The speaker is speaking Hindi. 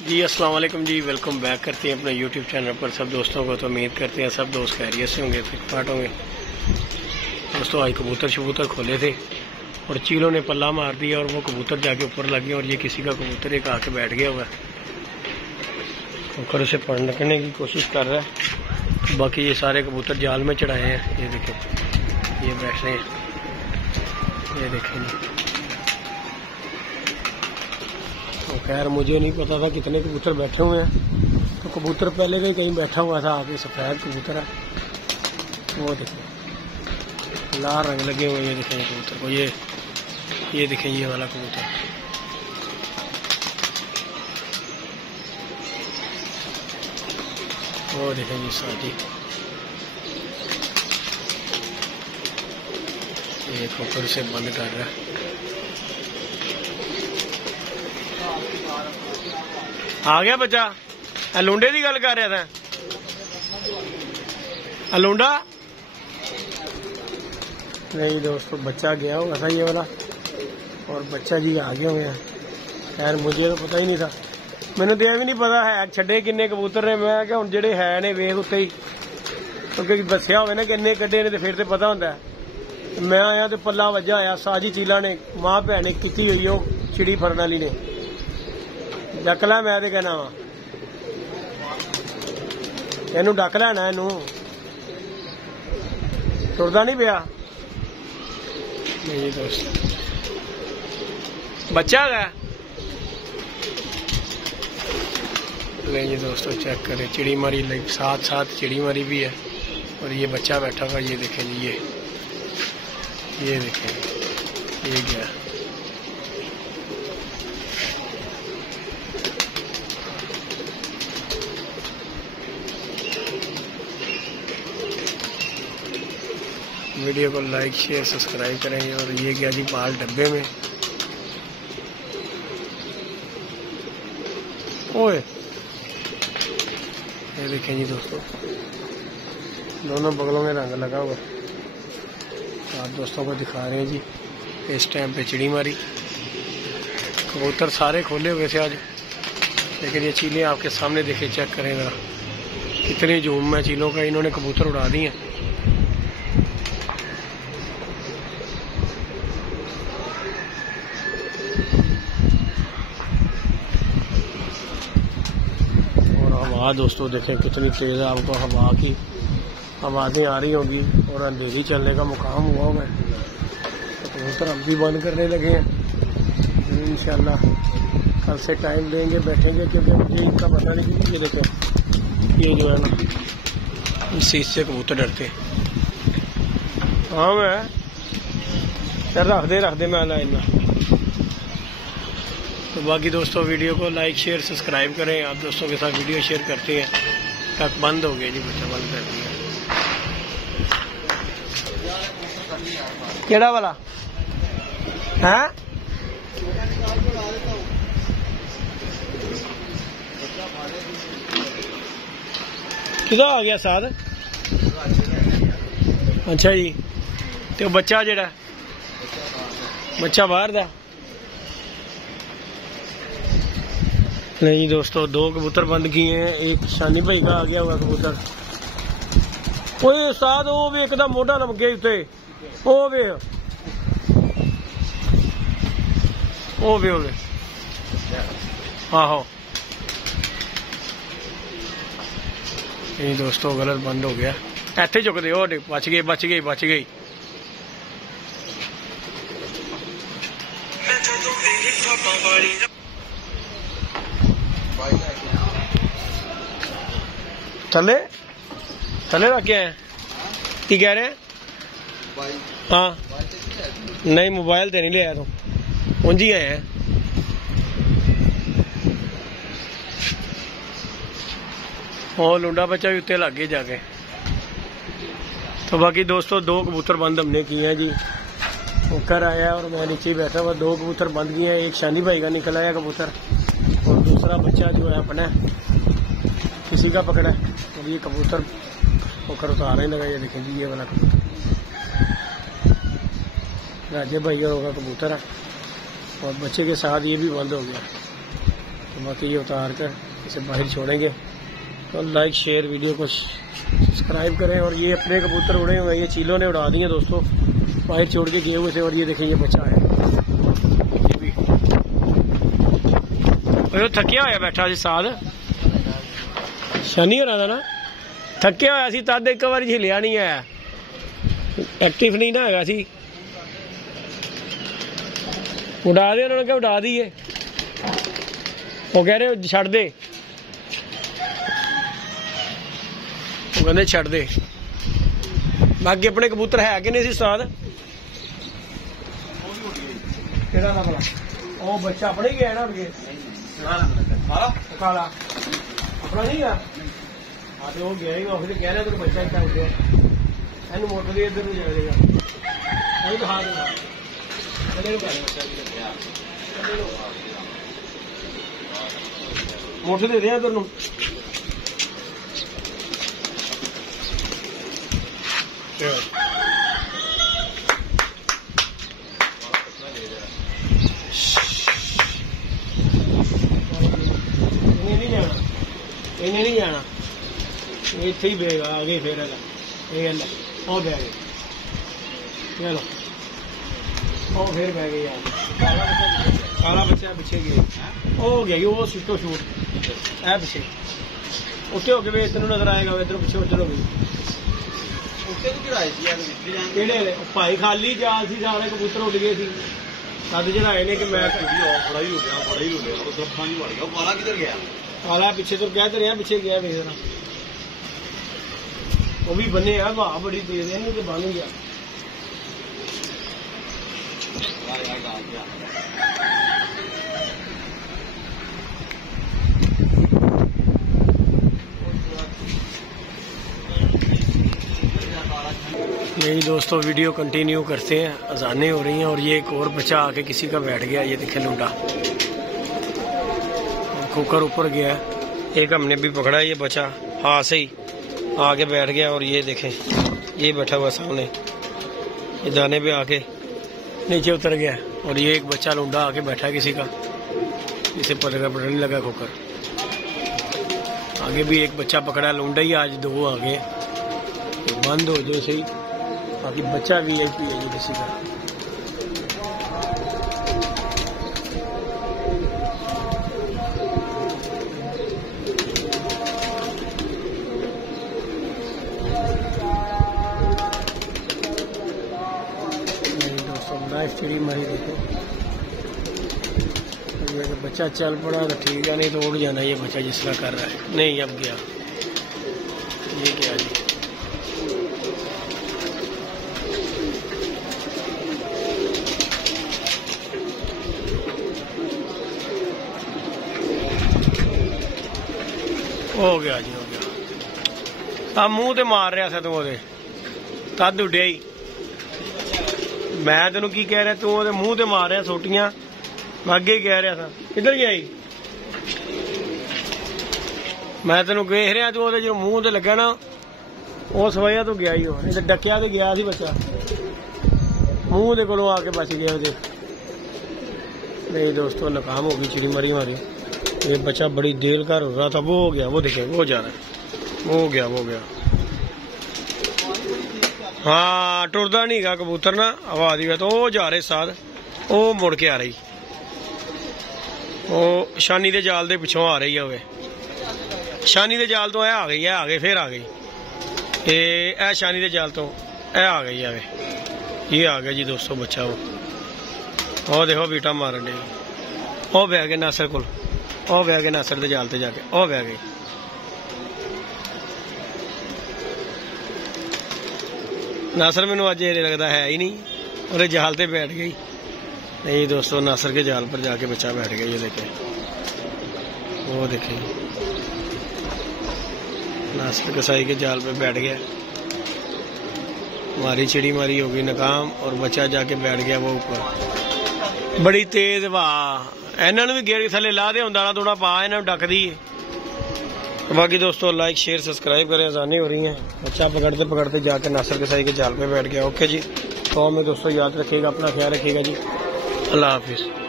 जी अस्सलाम वालेकुम जी, वेलकम बैक करते हैं अपने यूट्यूब चैनल पर सब दोस्तों को। तो उम्मीद करते हैं सब दोस्त खैरियत से होंगे, फिटफाट होंगे। दोस्तों आज कबूतर शबूतर खोले थे और चीलों ने पल्ला मार दिया और वो कबूतर जाके ऊपर लग गया और ये किसी का कबूतर एक आके बैठ गया हुआ है, ऊपर उसे पकड़ने की कोशिश कर रहा है। बाकी ये सारे कबूतर जाल में चढ़ाए हैं, ये देखें ये बैठ रहे हैं, ये देखें जी। तो खैर मुझे नहीं पता था कितने कबूतर बैठे हुए हैं, तो कबूतर पहले का ही कहीं बैठा हुआ था, आगे सफ़ेद कबूतर है वो देखें, लाल रंग लगे हुए। ये देखें कबूतर को, ये देखें ये वाला कबूतर, वो देखें जी साथी, ये ऊपर से बंद कर रहा है। आ गया बच्चा, लुंडे की गल कर रहा था, लुंडा नहीं दोस्तों, बच्चा गया हुआ था ये वाला और बच्चा जी आ गया हुआ है। खैर मुझे तो पता ही नहीं था, मैंने तो यह भी नहीं पता है छे किन्ने कबूतर ने। मैं क्या हम जेडे है ने वेख उत्ते ही, क्योंकि दसिया हो ना किन्ने कड्डे ने तो फिर तो पता होंगे। मैं आया तो पल्ला वजा आया, साजी चीला ने मां भैन ने की हुई हो चिड़ी फड़न वाली ने, डक लै मैं तो कहना वा इनू डक लैना, इनू टुरदा नहीं पिया। नहीं दोस्त बच्चा है नहीं दोस्तों, चेक करें चिड़ी मारी साथ साथ चिड़ी मारी भी है और ये बच्चा बैठा हुआ। ये देखें जी, ये देखें ये गया। वीडियो को लाइक शेयर सब्सक्राइब करें। और ये गया जी बाल डब्बे में, ओए ये देखें जी दोस्तों, दोनों बगलों में रंग लगा हुआ। आप दोस्तों को दिखा रहे हैं जी इस टाइम पे चिड़ी मारी। कबूतर सारे खोले हुए थे आज, लेकिन ये चीलें आपके सामने देखे, चेक करें ज़रा कितने जूम है चीलों का, इन्होंने कबूतर उड़ा दिए। हवा दोस्तों देखें कितनी तेज़ है, आपको हवा की आवाज़ें आ रही होंगी और अंधेरी चलने का मुकाम हुआ हुआ है। तो कबूतर हम भी बंद करने लगे हैं इंशाल्लाह, कल से टाइम देंगे बैठेंगे, क्योंकि मुझे इनका पता नहीं कि ये देखें ये जो है ना इस चीज़ से कबूतर डरते। हाँ मैं रख दे मैं ला इन्ना। तो बाकी दोस्तों वीडियो को लाइक शेयर सब्सक्राइब करें। आप दोस्तों के साथ वीडियो शेयर करते हैं। तक बंद हो गया जी, बच्चा बंद कर दिया। केड़ा वाला है किदा आ गया साथ? अच्छा जी, तो बच्चा जेड़ा बच्चा बाहर दा नहीं दोस्तों, दो कबूतर बंद किए हैं। एक शानी भाई का आ गया हुआ कबूतर, साथ वो भी एकदम मोटा नमके उत्ते वो आहो नहीं दोस्तों, गलत बंद हो गया। इत्थे चुक दे, बच गई। थले रख के आए की कह रहे हैं? हाँ नहीं मोबाइल तो नहीं ले आया, तो उंज ही आए हैं। और लुंडा बच्चा भी उत्ते लग गए जाके। तो बाकी दोस्तों दो कबूतर बंद हमने किए हैं जी, ऊपर आया और मैं नीचे बैठा हुआ। दो कबूतर बंद किए हैं, एक शानी भाई का निकल आया कबूतर और दूसरा बच्चा जो है अपना किसी का पकड़ा है। और ये कबूतर होकर उतारने लगा। ये देखें जी ये वाला कबूतर राजे भाई होगा कबूतर है और बच्चे के साथ ये भी बंद हो गया। तो बाकी ये उतार कर इसे बाहर छोड़ेंगे। तो लाइक शेयर वीडियो को सब्सक्राइब करें। और ये अपने कबूतर उड़े हुए हैं, ये चीलों ने उड़ा दिए दोस्तों, बाहर छोड़ के गए हुए थे। और ये देखें ये बच्चा है, ये भी थकिया होया बैठा सी साथ शनि होना था ना, थकिया होया सी तद एक बार हिलिया नहीं है, एक्टिव नहीं ना है सी। उड़ा दे, उन्होंने क्या उड़ा दिए, वो कह रहे छड़ दे, वो कहते छड़ दे। बाकी अपने कबूतर है कि नहीं सी साथ केड़ा ना भला, वो बच्चा अपने ही गया ना उनके काला अपना नहीं गया। हाँ तो वो गया ही, फिर कह रहे तो बच्चा क्या उठ गया, एन मोटर भी इधर नहीं जाएगा। तो हाँ मोटर दे दिया इधर। इन्हें नहीं जाना, इतने ही बेगा आगे फिर और बह गए, चलो और फिर बह गए यार। काला बच्चा पिछे गए, वो गया वो सीटो शूट है पिछे उत्ते हो गए, इधर नजर आएगा इधर पिछे उधर हो गई। भाई खाली जाल सी, सारे कबूतर उड़ गए थे तद चढ़ाए ने कि मैं बड़ा ही हो गया, बड़ा ही हो गया। काला किधर गया, काला पिछे तो क्या रहा, पिछे गया बेचना, वो भी बने है, वाह बड़ी तेज है, तो बन गया। यही दोस्तों वीडियो कंटिन्यू करते हैं, अजानें हो रही हैं। और ये एक और बच्चा आके किसी का बैठ गया, ये देखे लुंडा कुकर ऊपर गया। एक हमने भी पकड़ा ये बच्चा, हाँ से ही आके बैठ गया। और ये देखें ये बैठा हुआ सामने, ये दाने पे आके नीचे उतर गया। और ये एक बच्चा लुंडा आके बैठा किसी का, इसे पता नहीं लगा कुकर। आगे भी एक बच्चा पकड़ा लुंडा ही, आज दो आगे तो बंद हो जाए सही। बाकी बच्चा VIP है ये किसी का। चिड़ी मारी देखो, ये बच्चा चल पड़ा तो ठीक है, नहीं तो उड़ जाना ये बच्चा जिस तरह कर रहा है। नहीं अब गया, ये क्या जी, हो गया जी हो गया। अब मुंह ते मार रहा था तू ओदे तद उड्डिया ही। मैं तेन की कह रहा, तू ओदे मुंह ते मार रहा सोटियां, मैं अगे ही कह रहा था किधर गया ही। मैं तेन देख रहा, तू ओदे जो मुंह ते लगा ना उस वजह तो गया ही हो, नहीं तो डकिया तो गया सी बच्चा, मुंह दे कोलों आके बच गया। नहीं दोस्तों नाकाम हो गई चिड़ी मरी मारी। ये बच्चा बड़ी देर कर हो रहा था, वो हो गया, वो देखे वो जा रहा है, वो गया वो गया। हाँ टुरदा नहीं गा कबूतर ना, आवाज ही तो वो जा रहे साथ, वो मुड़ के आ रही, वो शानी दे जाल दे पिछों आ रही है, शानी दे जाल तो आ गई है, आ गई फिर आ गई, ये शानी दे जाल तो आ गई है, ये आ गया जी दोस्तों बच्चा। वो देखो बीटा मारन डे, वो बह गए नासर को, वो बह गए नासर दे जाल ते जाके, वो बह गई। नासर मैनू अज ये लगता है ही नहीं, और जाल ते बैठ गई। नहीं दोस्तों नासर के जाल पर जाके बच्चा बैठ गया, ये देखे वो देखे नासर कसाई के जाल पे बैठ गया, मारी चिड़ी मारी हो गई नाकाम, और बच्चा जाके बैठ गया वो ऊपर। बड़ी तेज वाह, इन्होंने भी गेर थले ला दे, दाना दूना पा इन्होंने डक दी। बाकी दोस्तों लाइक शेयर सब्सक्राइब करें, आसानी हो रही है। बच्चा पकड़ते पकड़ते जाके नासर कसाई के जाल पे बैठ गया। ओके जी, तो में दोस्तों याद रखिएगा, अपना ख्याल रखिएगा जी, अल्लाह हाफिज़।